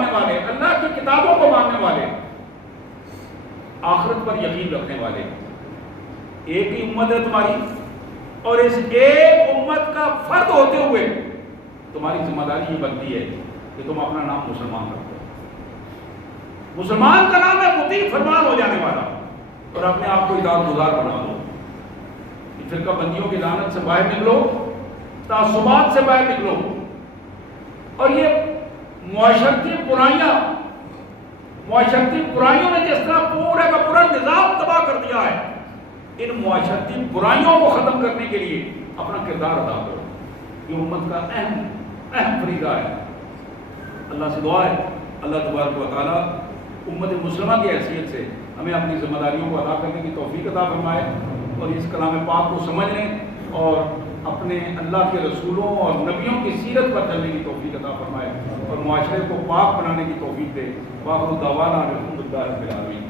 ماننے والے، اللہ کی کتابوں کو ماننے والے، آخرت پر یقین رکھنے والے. ایک ہی امت ہے تمہاری، اور اس ایک امت کا فرد ہوتے ہوئے تمہاری ذمہ داری یہ بنتی ہے کہ تم اپنا نام مسلمان رکھو. مسلمان کا نام ہے مطیع فرمان ہو جانے والا، اور اپنے آپ کو اطاعت گزار بنا دو. فرقہ بندیوں کی لعنت سے باہر نکلو، تعصبات سے باہر نکلو، اور یہ معاشرتی برائیوں نے جس طرح پورے کا پورا نظام تباہ کر دیا ہے، ان معاشرتی برائیوں کو ختم کرنے کے لیے اپنا کردار ادا کرو. یہ امت کا اہم فریضہ ہے. اللہ سے دعا ہے اللہ تبارک و تعالیٰ امت مسلمہ کی حیثیت سے ہمیں اپنی ذمہ داریوں کو ادا کرنے کی توفیق عطا فرمائے، اور اس کلام پاک کو سمجھنے اور اپنے اللہ کے رسولوں اور نبیوں کی سیرت پر چلنے کی توفیق عطا فرمائے، اور معاشرے کو پاک بنانے کی توفیق دے. وآخر دعوانا الحمدللہ رب العالمین.